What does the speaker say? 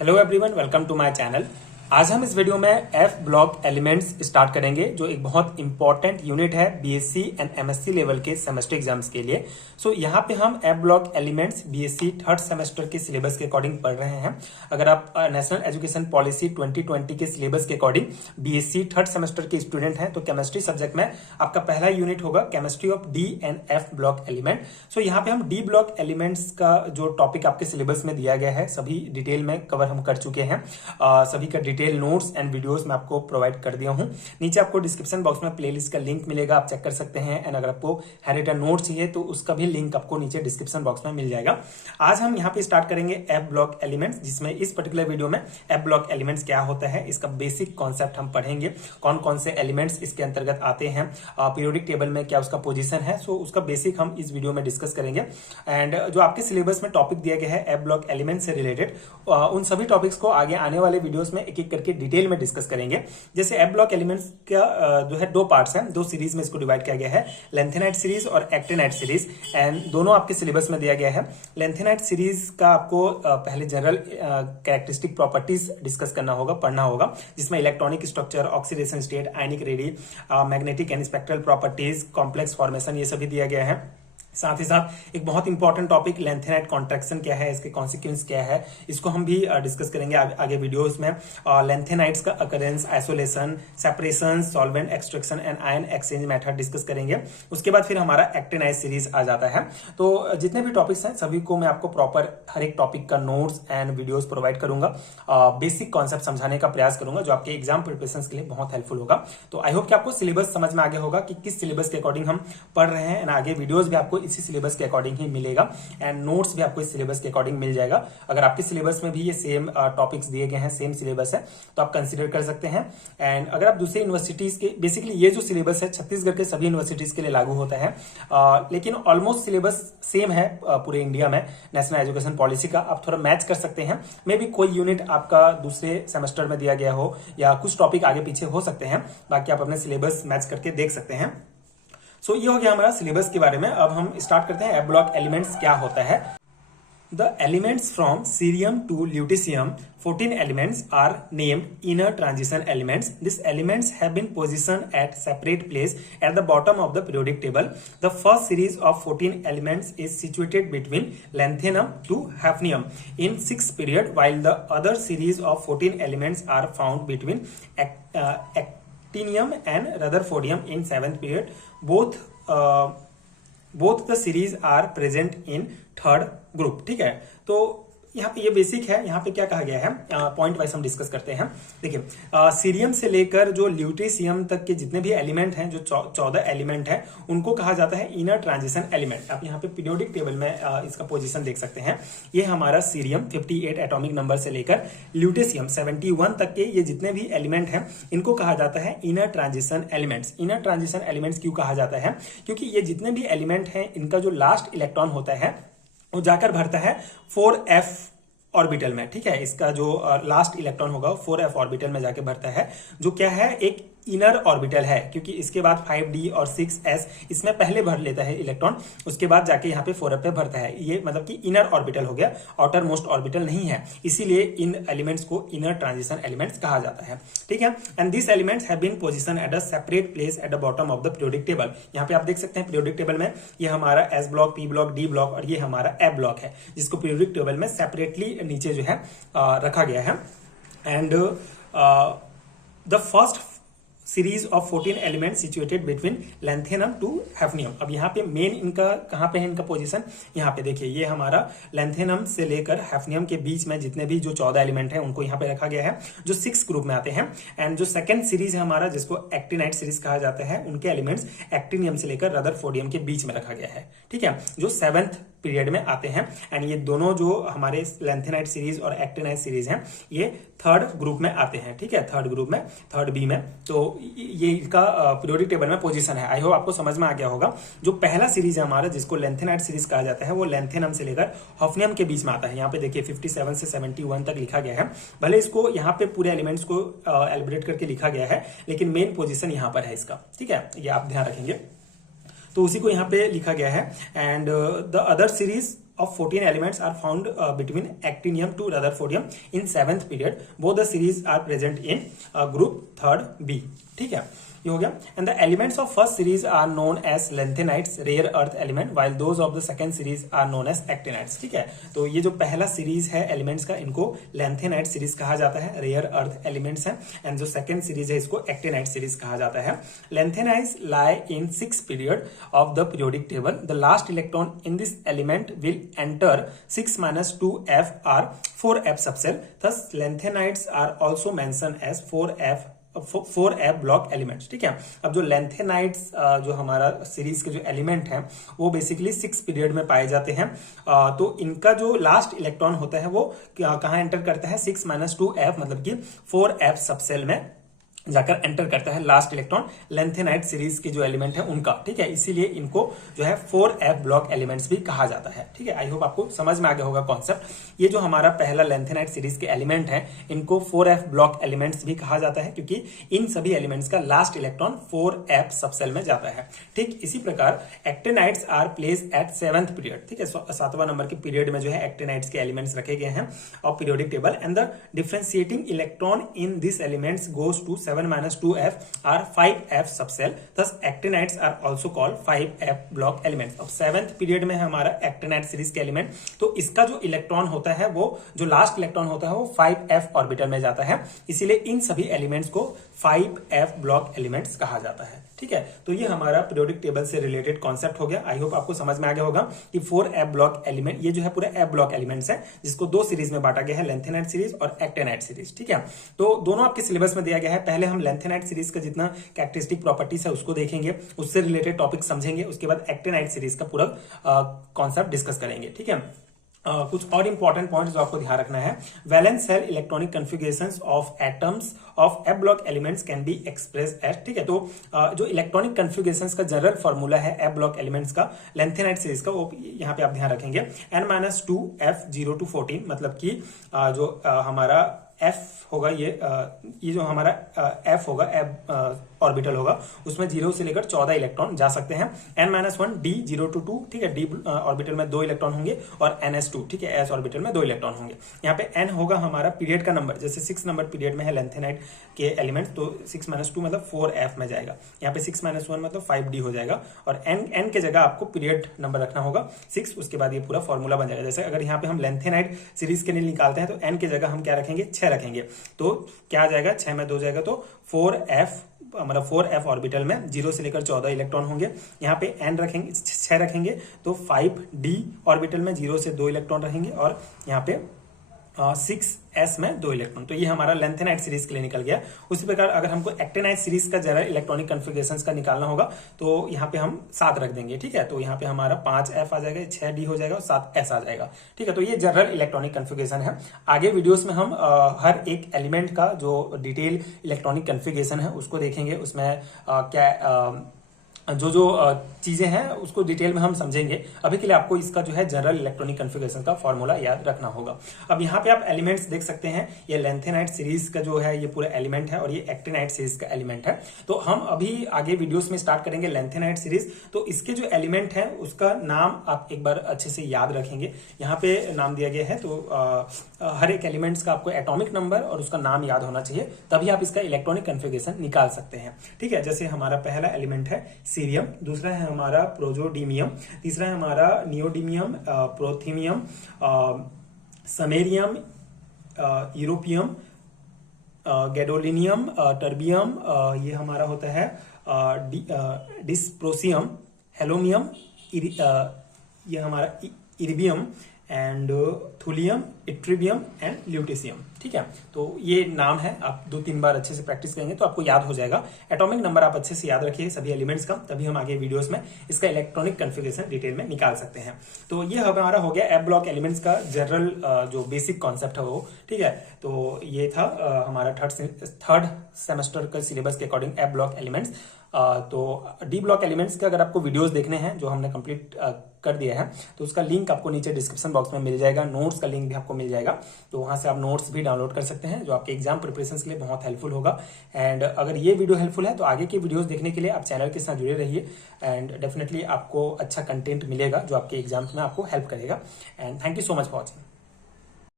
Hello everyone, welcome to my channel. आज हम इस वीडियो में एफ ब्लॉक एलिमेंट्स स्टार्ट करेंगे, जो एक बहुत इंपॉर्टेंट यूनिट है बीएससी एंड एमएससी लेवल के सेमेस्टर एग्जाम्स के लिए। यहाँ पे हम F block elements BSc third semester के सिलेबस के अकॉर्डिंग पढ़ रहे हैं। अगर आप नेशनल एजुकेशन पॉलिसी 2020 के सिलेबस के अकॉर्डिंग बीएससी थर्ड सेमेस्टर के स्टूडेंट हैं तो केमिस्ट्री सब्जेक्ट में आपका पहला यूनिट होगा chemistry of D and F block element. यहाँ पे हम डी ब्लॉक एलिमेंट्स का जो टॉपिक आपके सिलेबस में दिया गया है सभी डिटेल में कवर हम कर चुके हैं। सभी का डिटेल नोट्स एंड वीडियोस मैं आपको प्रोवाइड कर दिया हूं। नीचे आपको डिस्क्रिप्शन बॉक्स में प्लेलिस्ट का लिंक मिलेगा, आप चेक कर सकते हैं। एंड अगर आपको हैंडरिटन नोट चाहिए तो उसका भी लिंक आपको नीचे डिस्क्रिप्शन बॉक्स में मिल जाएगा। आज हम यहाँ पे स्टार्ट करेंगे एफ ब्लॉक एलिमेंट्स, जिसमें इस पर्टिकुलर वीडियो में एफ ब्लॉक एलिमेंट्स क्या होता है, इसका बेसिक कॉन्सेप्ट हम पढ़ेंगे। कौन कौन से एलिमेंट्स इसके अंतर्गत आते हैं, पीरियोडिक टेबल में क्या उसका पोजीशन है, सो उसका बेसिक हम इस वीडियो में डिस्कस करेंगे। एंड जो आपके सिलेबस में टॉपिक दिया गया है एफ ब्लॉक एलिमेंट से रिलेटेड, उन सभी टॉपिक्स को आगे आने वाले वीडियोस में एक एक करके डिटेल में डिस्कस करेंगे। जैसे एफ ब्लॉक एलिमेंट्स का जो है दो पार्ट्स हैं, दो सीरीज में इसको डिवाइड किया गया है, लेंथेनाइट सीरीज और एक्टिनाइट सीरीज। एंड दोनों आपके सिलेबस में दिया गया है। लेंथेनाइट सीरीज का आपको पहले जनरल कैरेक्टरिस्टिक प्रॉपर्टीज डिस्कस करना होगा, पढ़ना होगा, जिसमें electronic structure, oxidation state, ionic ready, magnetic and spectral properties, complex formation, ये सभी दिया गया है। साथ ही साथ एक बहुत इंपॉर्टेंट टॉपिक लेंथेनाइट कॉन्ट्रैक्शन क्या है, इसके कॉन्सिक्वेंस क्या है, इसको हम भी डिस्कस करेंगे आगे वीडियोस में। लेंथेनाइट्स का occurrence, isolation, separation, solvent extraction and ion exchange method discuss करेंगे। उसके बाद फिर हमारा एक्टिनाइट सीरीज आ जाता है। तो जितने भी टॉपिक्स हैं सभी को मैं आपको प्रॉपर हर एक टॉपिक का नोट्स एंड वीडियोस प्रोवाइड करूंगा, बेसिक कॉन्सेप्ट समझाने का प्रयास करूंगा, जो आपके एग्जाम प्रिपरेशन के लिए बहुत हेल्पफुल होगा। तो आई होप कि आपको सिलेबस समझ में आ गया होगा कि किस सिलेबस के अकॉर्डिंग हम पढ़ रहे हैं। एंड आगे वीडियोस भी आपको इसी सिलेबस के अकॉर्डिंग ही मिलेगा एंड नोट्स भी आपको इस सिलेबस के अकॉर्डिंग मिल जाएगा। अगर आपके सिलेबस में भी ये सेम टॉपिक्स दिए गए हैं, सेम सिलेबस है, तो आप कंसीडर कर सकते हैं। एंड अगर आप दूसरे यूनिवर्सिटीज के, बेसिकली ये जो सिलेबस है छत्तीसगढ़ के सभी यूनिवर्सिटीज के लिए लागू होता है, लेकिन ऑलमोस्ट सिलेबस सेम है पूरे इंडिया में नेशनल एजुकेशन पॉलिसी का। आप थोड़ा मैच कर सकते हैं, मे बी कोई यूनिट आपका दूसरे सेमेस्टर में दिया गया हो या कुछ टॉपिक आगे पीछे हो सकते हैं, बाकी आप अपने सिलेबस मैच करके देख सकते हैं। ये हो गया हमारा सिलेबस के बारे में। अब हम स्टार्ट करते हैं एफ ब्लॉक एलिमेंट्स क्या होता है। The elements from cerium to lutetium, 14 elements are named inner transition elements. These elements have been positioned at separate place at the bottom of the periodic table. The first series of 14 elements is situated between lanthanum to hafnium in 6th period, while the other series of 14 elements are found between actinium and rutherfordium in 7th period. Both the series are present in third group. ठीक है, तो यहाँ पे ये basic है। यहाँ पे क्या कहा गया है, पॉइंट वाइज हम डिस्कस करते हैं। देखिए, सीरियम से लेकर जो ल्यूटेशियम तक के जितने भी एलिमेंट हैं, जो 14 एलिमेंट हैं, उनको कहा जाता है इनर ट्रांजिशन एलिमेंट। आप यहाँ पे पीरियोडिक टेबल में इसका पोजीशन देख सकते हैं। ये हमारा सीरियम 58 एटॉमिक नंबर से लेकर ल्यूटेशियम 71 तक के ये जितने भी एलिमेंट हैं, इनको कहा जाता है inner transition elements. Inner transition elements क्यों कहा जाता है? क्योंकि ये जितने भी एलिमेंट हैं, इनका जो लास्ट इलेक्ट्रॉन होता है वो जाकर भरता है 4f ऑर्बिटल में। ठीक है, इसका जो लास्ट इलेक्ट्रॉन होगा 4f ऑर्बिटल में जाके भरता है, जो क्या है, एक इनर ऑर्बिटल है, क्योंकि इसके बाद 5d और 6s इसमें पहले भर लेता है इलेक्ट्रॉन, उसके बाद जाके यहाँ पे 4f पे भरता है। ये मतलब कि इनर ऑर्बिटल हो गया, आउटर मोस्ट ऑर्बिटल नहीं है, इसीलिए इन एलिमेंट्स को इनर ट्रांजिशन एलिमेंट्स कहा जाता है। ठीक है, and this elements have been position at a separate place at the bottom of the periodic table. यहाँ पे आप देख सकते हैं पीरियोडिक टेबल में ये हमारा S block, P block, D block और ये हमारा एफ ब्लॉक है, जिसको पीरियोडिक टेबल में सेपरेटली नीचे जो है रखा गया है। And the first series of 14 element situated between lanthanum to hafnium. अब यहाँ पे मेन इनका कहाँ पे है, इनका पोजीशन यहाँ पे देखिए, ये हमारा लैंथेनम से लेकर हैफनियम के बीच में जितने भी जो 14 एलिमेंट हैं उनको यहाँ पे रखा गया है, जो 6 ग्रुप में आते हैं। एंड जो सेकंड सीरीज है हमारा, जिसको एक्टिनाइट सीरीज कहा जाता है, उनके एलिमेंट्स एक्टिनियम से लेकर रदरफोर्डियम के बीच में रखा गया है। ठीक है, जो 7th पीरियड में आते हैं। एंड ये दोनों जो हमारे लेंथेनाइट सीरीज और एक्टिनाइट सीरीज हैं, ये थर्ड ग्रुप में आते हैं। ठीक है, थर्ड ग्रुप में, थर्ड बी में। तो ये इसका पीरियोडिक टेबल में पोजीशन है। आई होप आपको समझ में आ गया होगा। जो पहला सीरीज है हमारा, जिसको लेंथेनाइट सीरीज कहा जाता है, वो लेंथेनम से लेकर हॉफनियम के बीच में आता है। यहाँ पे देखिए 57 से 71 तक लिखा गया है। भले इसको यहाँ पे पूरे एलिमेंट्स को एलिब्रेट करके लिखा गया है, लेकिन मेन पोजीशन यहाँ पर है इसका। ठीक है, ये आप ध्यान रखेंगे, तो उसी को यहाँ पे लिखा गया है। And the other series of 14 elements are found between actinium to rutherfordium in 7th period. Both the series are present in group 3rd B. ठीक है, ये हो गया. And the elements of first series are known as lanthanides, rare earth element, while those of the second series are known as actinides. ठीक है, तो ये जो पहला सीरीज है एलिमेंट्स का, इनको लेंथेनाइट सीरीज कहा जाता है, रेयर अर्थ एलिमेंट्स हैं. एंड जो सेकंड सीरीज है इसको एक्टिनाइट सीरीज कहा जाता है. Lanthanides lie in 6th period of the periodic table. The last electron in this element will enter 6 - 2f or 4f subcell. Thus lanthanides are also mentioned as 4f block elements. ठीक है, अब जो lanthanides जो हमारा series के जो element हैं वो बेसिकली 6 पीरियड में पाए जाते हैं. तो इनका जो लास्ट इलेक्ट्रॉन होता है वो कहाँ एंटर करता है, 6 - 2f मतलब कि 4f सबसेल में जाकर एंटर करता है लास्ट इलेक्ट्रॉन लेंथेनाइट सीरीज के जो एलिमेंट है उनका. ठीक है, इसीलिए इनको जो है 4f ब्लॉक एलिमेंट्स भी कहा जाता है. ठीक है, आई होप आपको समझ में आ गया होगा कॉन्सेप्ट. ये जो हमारा पहला लेंथेनाइट सीरीज के एलिमेंट है इनको 4f ब्लॉक एलिमेंट्स भी कहा जाता है, क्योंकि इन सभी एलिमेंट्स का लास्ट इलेक्ट्रॉन 4f सबसेल में जाता है. ठीक इसी प्रकार actinides are place at 7th period. ठीक है, 7वां नंबर के पीरियड में जो है एक्टिनाइट्स के एलिमेंट्स रखे गए हैं और periodic table. And the differentiating electron in this elements goes to 7 - 2f are 5f subcell. Thus actinides are also called 5f block elements. अब 7th पीरियड में है हमारा एक्टिनाइट सीरीज के एलिमेंट, तो इसका जो इलेक्ट्रॉन होता है वो जो लास्ट इलेक्ट्रॉन होता है वो 5f ऑर्बिटल में जाता है. इसीलिए इन सभी एलिमेंट्स को 5f ब्लॉक एलिमेंट्स कहा जाता है. ठीक है, तो ये हमारा पीरियोडिक टेबल से रिलेटेड कॉन्सेप्ट हो गया. आई होप आपको समझ में आ गया होगा कि 4f ब्लॉक एलिमेंट ये जो है पूरा f ब्लॉक एलिमेंट्स है, जिसको 2 सीरीज में बांटा गया है, लेंथेनाइट सीरीज और एक्टिनाइट सीरीज. ठीक है, तो दोनों आपके सिलेबस में दिया गया है. पहले हम लेंथेनाइट सीरीज का जितना कैरेक्टरिस्टिक प्रॉपर्टीज है उसको देखेंगे, उससे रिलेटेड टॉपिक समझेंगे, उसके बाद एक्टिनाइट सीरीज का पूरा कॉन्सेप्ट डिस्कस करेंगे. ठीक है, कुछ और इंपॉर्टेंट पॉइंट जो आपको ध्यान रखना है. Valence shell electronic configurations of atoms of F block elements can be express as. ठीक है, तो जो इलेक्ट्रॉनिक कन्फिगरेशंस का जनरल फॉर्मूला है एफ ब्लॉक एलिमेंट्स का लेंथेनाइट सीरीज का, वो यहाँ पे आप ध्यान रखेंगे. n-2f 0 to 14 मतलब कि जो हमारा F होगा ये जो हमारा F होगा, F ऑर्बिटल होगा, उसमें 0 से लेकर 14 इलेक्ट्रॉन जा सकते हैं. n-1 D 0 to 2. ठीक है, D ऑर्बिटल में 2 इलेक्ट्रॉन होंगे और ns2. ठीक है, S ऑर्बिटल में 2 इलेक्ट्रॉन होंगे. यहाँ पे n होगा हमारा पीरियड का नंबर, जैसे 6 नंबर पीरियड में है लेंथेनाइट के एलिमेंट, तो 6 - 2 मतलब 4f में जाएगा. यहाँ पे 6 - 1 मतलब 5d हो जाएगा. और n के जगह आपको पीरियड नंबर रखना होगा 6, उसके बाद ये पूरा फॉर्मूला बन जाएगा. जैसे अगर यहाँ पे हम लेंथेनाइट सीरीज के लिए निकालते हैं तो n के जगह हम क्या रखेंगे, 6 रखेंगे, तो क्या आ जाएगा, 6 में 2 जाएगा तो 4f, हमारा 4f ऑर्बिटल में 0 से लेकर 14 इलेक्ट्रॉन होंगे. यहाँ पे n रखेंगे, 6 रखेंगे तो 5d ऑर्बिटल में 0 से 2 इलेक्ट्रॉन रहेंगे और यहाँ पे 6s में 2 इलेक्ट्रॉन. तो ये हमारा लेंथेनाइट सीरीज के लिए निकल गया. उसी प्रकार अगर हमको एक्टिनाइट सीरीज का जनरल इलेक्ट्रॉनिक कन्फिगरेशंस का निकालना होगा तो यहाँ पे हम 7 रख देंगे. ठीक है, तो यहाँ पे हमारा 5f आ जाएगा, 6d हो जाएगा और 7s आ जाएगा. ठीक है, तो ये जनरल इलेक्ट्रॉनिक कन्फिगरेशन है. आगे वीडियोस में हम हर एक एलिमेंट का जो डिटेल इलेक्ट्रॉनिक कन्फिगरेशन है उसको देखेंगे. उसमें क्या जो चीजें हैं उसको डिटेल में हम समझेंगे. अभी के लिए आपको इसका जो है जनरल इलेक्ट्रॉनिक कन्फिगरेशन का फॉर्मूला याद रखना होगा. अब यहाँ पे आप एलिमेंट्स देख सकते हैं, ये लेंथेनाइट सीरीज का जो है ये पूरा एलिमेंट है और ये एक्टिनाइट सीरीज का एलिमेंट है. तो हम अभी आगे वीडियोस में स्टार्ट करेंगे लेंथेनाइट सीरीज. तो इसके जो एलिमेंट है उसका नाम आप एक बार अच्छे से याद रखेंगे. यहाँ पे नाम दिया गया है, तो हर एक एलिमेंट्स का आपको एटॉमिक नंबर और उसका नाम याद होना चाहिए, तभी आप इसका इलेक्ट्रॉनिक कन्फिगरेशन निकाल सकते हैं. ठीक है, जैसे हमारा पहला एलिमेंट है सीरियम, दूसरा है हमारा प्रोजोडीमियम, तीसरा है हमारा neodymium, promethium, samarium, europium, gadolinium, terbium, ये हमारा होता है डिस्प्रोसियम, हेलोमियम, ये हमारा erbium and thulium, ytterbium and lutetium. ठीक है, तो ये नाम है. आप 2-3 बार अच्छे से प्रैक्टिस करेंगे तो आपको याद हो जाएगा. एटॉमिक नंबर आप अच्छे से याद रखिए सभी एलिमेंट्स का, तभी हम आगे वीडियोस में इसका इलेक्ट्रॉनिक कन्फिगरेशन डिटेल में निकाल सकते हैं. तो ये हमारा हो गया एफ ब्लॉक एलिमेंट्स का जनरल जो बेसिक कॉन्सेप्ट है वो. ठीक है, तो ये था हमारा थर्ड सेमेस्टर का सिलेबस के अकॉर्डिंग एफ ब्लॉक एलिमेंट्स. तो डी ब्लॉक एलिमेंट्स के अगर आपको वीडियोस देखने हैं जो हमने कंप्लीट कर दिया है तो उसका लिंक आपको नीचे डिस्क्रिप्शन बॉक्स में मिल जाएगा। नोट्स का लिंक भी आपको मिल जाएगा, तो वहां से आप नोट्स भी डाउनलोड कर सकते हैं जो आपके एग्जाम प्रिपरेशन के लिए बहुत हेल्पफुल होगा। एंड अगर ये वीडियो हेल्पफुल है तो आगे के वीडियोस देखने के लिए आप चैनल के साथ जुड़े रहिए एंड डेफिनेटली आपको अच्छा कंटेंट मिलेगा जो आपके एग्जाम्स में आपको हेल्प करेगा। And thank you so much for watching.